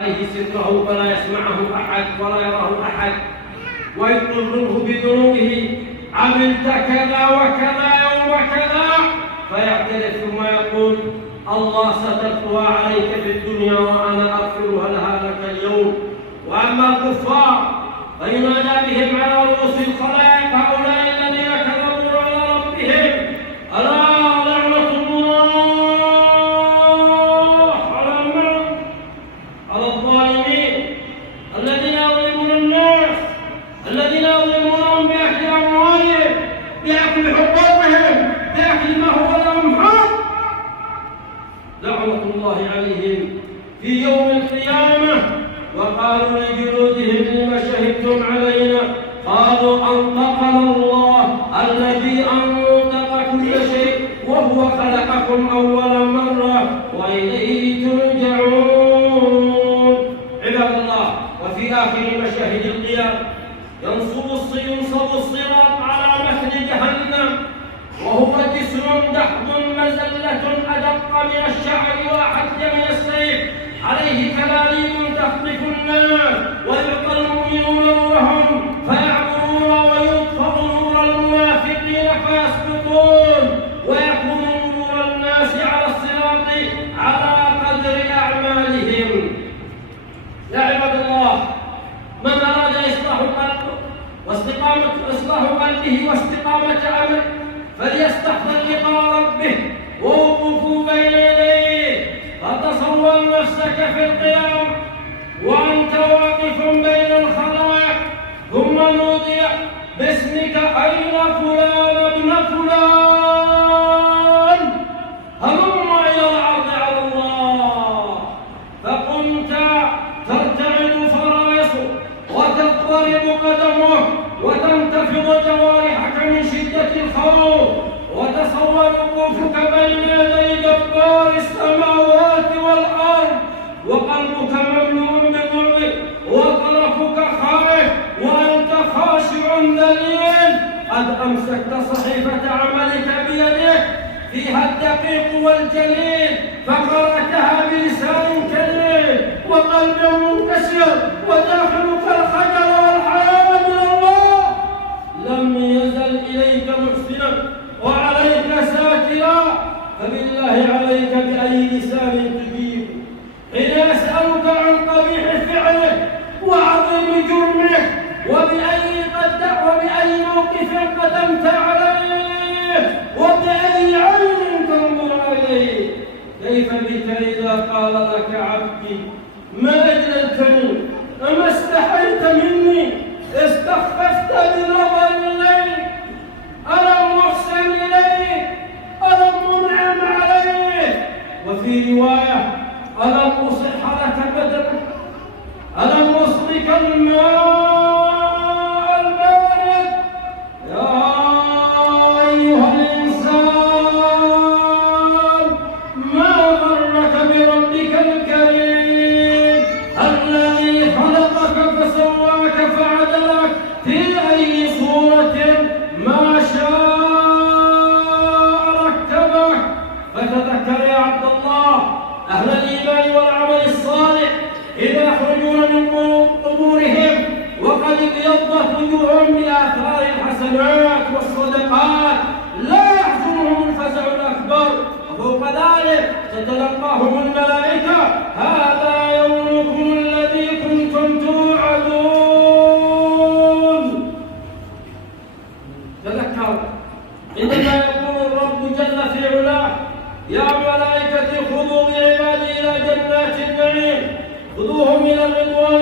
عليه ستره فلا يسمعه أحد ولا يراه أحد، ويضره بذنوبه: عملت كذا وكذا يوم كذا، فيعترف ثم يقول: الله سترتها عليك في الدنيا وأنا أغفرها لها لك اليوم. وأما الكفار فينادى بهم على رؤوس الخلائق: هؤلاء الذين كذبوا على ربهم، ألا لعنة الله على الظالمين الذين يظلمون الناس، الذين يظلمونهم بأكل أموالهم، بأكل حقوقهم، بأكل ما هو لهم حق. لعنة الله عليهم في يوم القيامة. وقالوا لجلودهم: لم شهدتم علينا؟ قالوا: أنطقنا الله الذي أنطق كل شيء وهو خلقكم أول مرة وإليه ترجعون. عباد الله، وفي آخر مشاهد القيامة ينصب الصراط على متن جهنم، وهو جسر دحض مزلة أدق من الشعر وأحد من السيف، عليه كلاليب تخطف الناس، ويعطى المؤمنون نورهم فيعبرون، ويطفأ نور المنافقين فيسقطون، ويكون نور الناس على الصراط على قدر أعمالهم. يا عباد الله، من أراد إصلاح قلبه واستقامة أمره فليستحضر لقاء ربه ووقوفه بين يديه. فتصور نفسك في القيامة وأنت واقف بين الخلائق، ثم نودي باسمك: أين فلان ابن فلان؟ هلم إلى العرض على الله. فقمت ترتعد فرائصه وتضطرب قدمه وتنتفض جوارحك من شدة الخوف. وتصور وقوفك بين يدي جبار السماوات والأرض وقلبك مملوء بالرعب وطرفك خائف وأنت خاشع ذليل. قد أمسكت صحيفة عملك بيدك فيها الدقيق والجليل، فقرأتها بلسان كريم وقلب منكسر وداخلك الخجل والحياء من الله. لم يزل إليك محسنا وعليك ساترا، فبالله عليك بأي لسان تجيب حين يسألك عن قبيح فعله وعظيم جرمه، وبأي موقف قدمت عليه، وبأي عين تنظر إليه. كيف بك إذا قال لك عبدي: ما أجللتني، أما استحيت مني، استخففت بنظر إليك، ألم أحسن إليك، ألم أنعم عليك. وفي رواية: ألم أصح لك بدنك، ألم أسقك الماء البارد. يا أيها الإنسان، ما غرك بربك الكريم الذي خلقك فسواك فعدلك في أي صورة ما شاء ركبك. فتذكر يا عبد الله أهل الإيمان والعمل الصالح إذا يخرجون من قبورهم وقد ابيضت وجوههم بآثار الحسنات والصدقات، لا يحزنهم الفزع الأكبر، وفوق ذلك تتلقاهم الملائكة: هذا يومكم الذي كنتم توعدون. تذكر عندما يقول الرب جل في علاه: يا ملائكتي خذوا بعبادي إلى جنات النعيم، خذوهم إلى الرضوان.